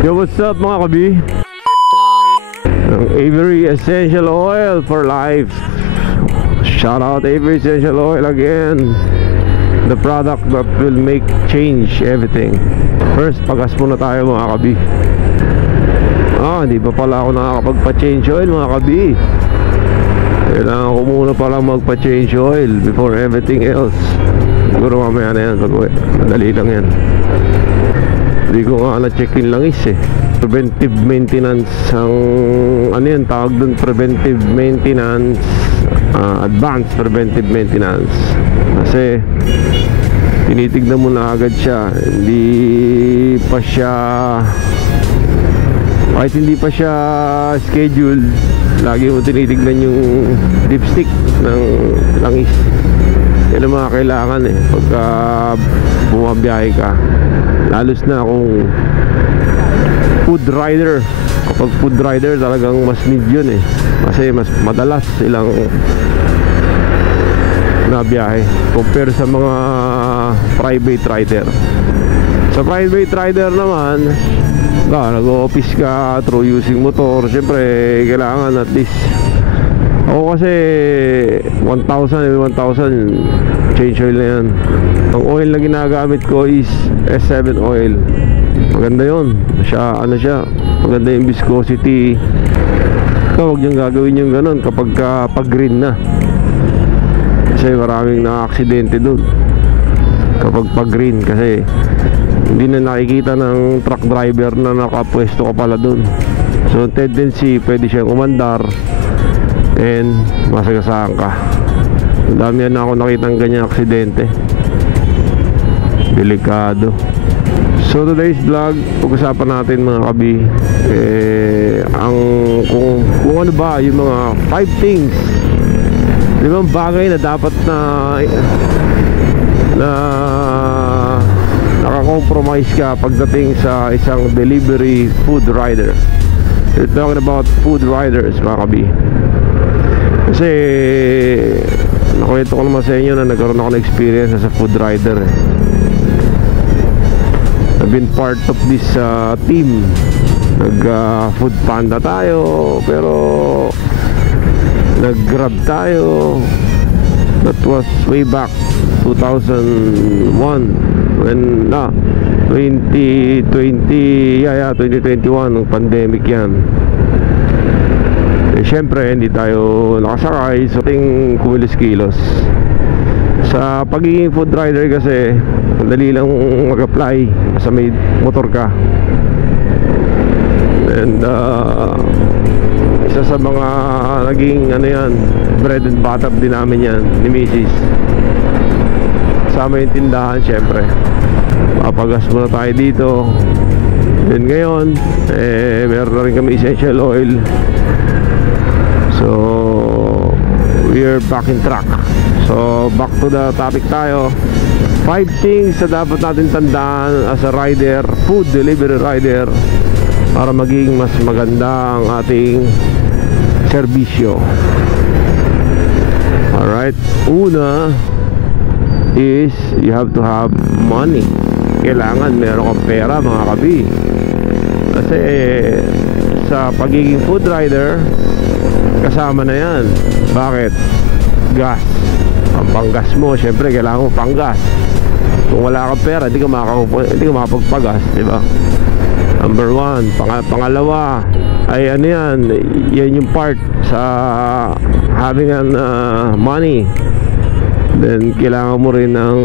Yo, what's up mga kabi? Ang Avery Essential Oil for Life. Shout out Avery Essential Oil again. The product that will make change everything. First, pagas muna tayo mga kabi. Hindi pa pala ako nakakapagpa-change oil mga kabi. Kailangan ko muna pala magpa-change oil before everything else. Siguro mamaya na yan pag-uwi. Madali lang yan. Hindi ko nga na-check-in langis eh. Preventive maintenance ang ano yan tawag dun, preventive maintenance, advanced preventive maintenance. Kasi tinitignan mo na agad siya. Hindi pa siya, kahit hindi pa siya schedule, lagi mo tinitignan yung dipstick ng langis. Yan ang mga kailangan eh pagka bumabiyahe ka, lalos na kung food rider. Kapag food rider talagang mas need yun eh, kasi mas madalas silang nabiyahe compare sa mga private rider. Sa private rider naman, nag-office ka through using motor, syempre kailangan at least. Ako kasi 1,000 change oil na yan. Ang oil na ginagamit ko is S7 oil. Maganda yun siya, ano siya, maganda yung viscosity. Huwag niyong gagawin yung ganun kapag pag green na, kasi maraming na-aksidente dun kapag pag green, kasi hindi na nakikita ng truck driver na nakapwesto ka pala dun. So tendency pwede siyang umandar and masagasaan ka. Ang dami na ako nakitang ganyan aksidente, delikado. So today's vlog, pag-usapan natin mga kabi kung ano ba yung mga 5 things, 5 bagay na dapat na nakakompromise ka pagdating sa isang delivery food rider. We're talking about food riders mga kabi. Kasi nakwento ko naman sa inyo na nagkaroon ako ng experience as a food rider eh. I've been part of this team. Food panda tayo, pero nag-grab tayo. That was way back 2001 when 2021 ng pandemic yan. Siyempre hindi tayo nakasakay, so ting kumilos-kilos. Sa pagiging food rider kasi madali lang mag-apply sa may motor ka. And isa sa mga naging ano yan, bread and butter din namin yan ni Mrs. Kasama yung tindahan syempre. Papagas muna tayo dito. Then ngayon meron na rin kami essential oil. So we're back in track. So back to the topic tayo. 5 things na dapat natin tandaan as a rider, food delivery rider, para maging mas maganda ang ating serbisyo. Alright, una is you have to have money. Kailangan meron kang pera mga kabi. Kasi sa pagiging food rider, kasama na yan. Bakit? Gas. Ang panggas mo, syempre kailangan mo panggas. Kung wala kang pera, hindi ka makapagpagas, diba? Number 1. Pangalawa ay ano yan, yan yung part sa having money. Then kailangan mo rin ng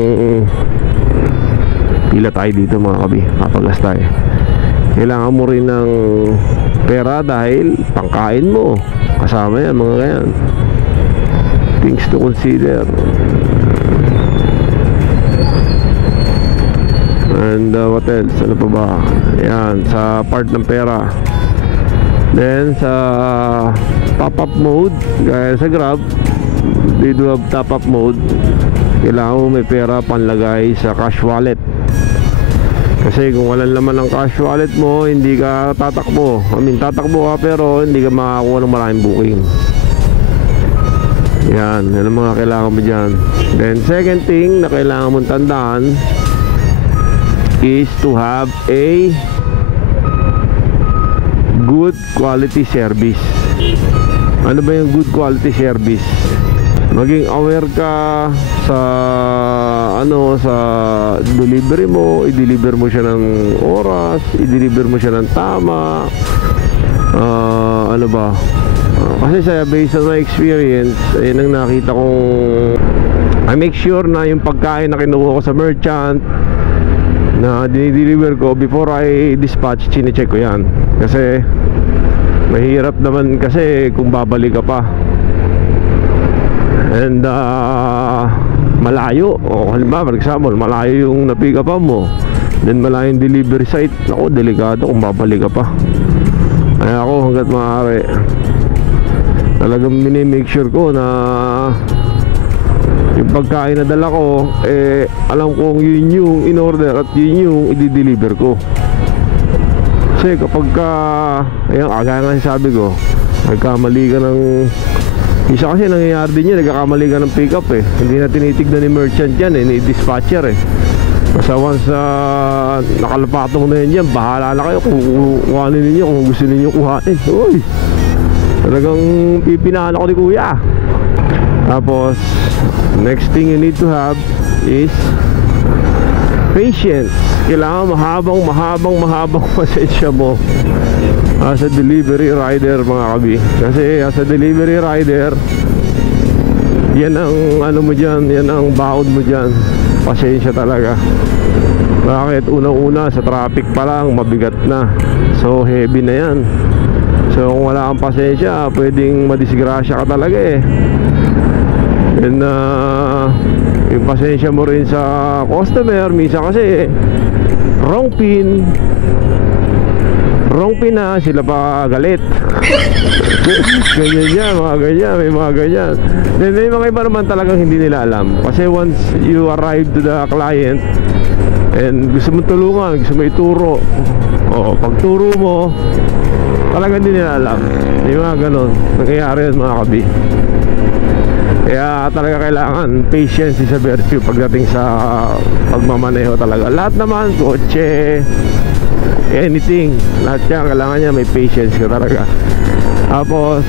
pila tayo dito mga kabi, kapagas tayo. Kailangan mo rin ng pera dahil pangkain mo, kasama yan mga ganyan. Things to consider. And what else? Ano pa ba? Yan, sa part ng pera. Then sa top-up mode, gaya sa Grab, they do have top-up mode. Kailangan mo may pera panlagay sa cash wallet. Kasi kung walang laman ng cash wallet mo, hindi ka tatakbo. Tatakbo ka pero hindi ka makakuha ng maraming booking. Yan, yan ang mga kailangan mo dyan. Then second thing na kailangan mong tandaan is to have a good quality service. Ano ba yung good quality service? Maging aware ka sa sa delivery mo, i-deliver mo siya ng oras, i-deliver mo siya ng tama. Kasi based on my experience, ayun ang nakita kong I make sure na yung pagkain na kinuha ko sa merchant na dinideliver ko, before I dispatch, chinecheck ko yan. Kasi mahirap naman kasi kung babalik ka pa and malayo, halimbawa for example, malayo yung na-pick up mo, then malayo yung delivery site, ako delikado kung babalik ka pa. Kaya ako hanggat maaari talagang minimake sure ko na yung pagkain na dala ko, alam kong yun yung in-order at yun yung i-deliver ko. Kasi kapag ayun, kagaya nga sabi ko, nagkamali ka ng isa, kasi nangyayari din yun, nagkakamali ka ng pick up hindi na tinitignan ni merchant yan ni dispatcher basta once nakalapatong na yun, bahala na kayo kung kuhanin ninyo, kung gusto ninyo kuhanin. Uy, talagang pipinahan ako ni kuya. Tapos next thing you need to have is patience. Kailangan mahabang pasensya mo as a delivery rider, mga kabi. Kasi as a delivery rider, yan ang mo dyan, yan ang baon mo dyan, pasensya talaga. Bakit? Unang-una sa traffic pa lang mabigat na, so heavy na yan. So kung wala kang pasensya, pwedeng madisgrasya ka talaga and yung pasensya mo rin sa customer, minsan kasi wrong pin na, sila pa galit. Ganyan yan, mga ganyan, may mga ganyan. Then may mga iba naman talagang hindi nila alam. Kasi once you arrive to the client and gusto mo tulungan, gusto mo ituro, pagturo mo, talagang hindi nila alam. May mga ganon, nangyayari yun, mga kabi. Kaya talaga kailangan patience is a virtue pagdating sa pagmamaneho talaga. Lahat naman, kotse, anything, lahat yan, kailangan niya may patience ka talaga. Tapos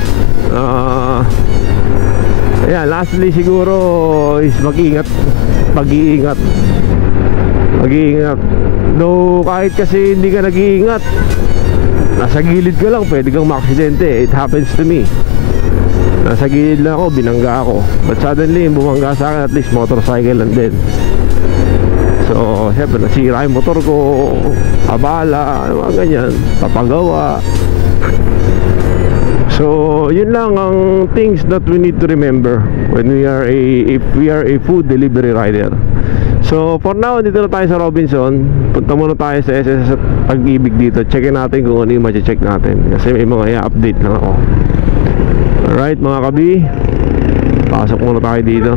ayan, lastly siguro is mag-iingat. No, kahit kasi hindi ka nag-iingat, nasa gilid ka lang, pwede kang maaksidente. It happens to me. Nasa gilid lang ako, binangga ako, but suddenly bumangga sa akin at least motorcycle lang din. So syempre nasira yung motor ko, abala, mga ganyan, papagawa. So yun lang ang things that we need to remember when if we are a food delivery rider. So for now, dito na tayo sa Robinson. Punta muna tayo sa SS at Pag-ibig dito. Checkin natin kung ano yung ma-check natin, kasi may mga i-update lang ako. Alright mga kabi, pasok muna tayo dito.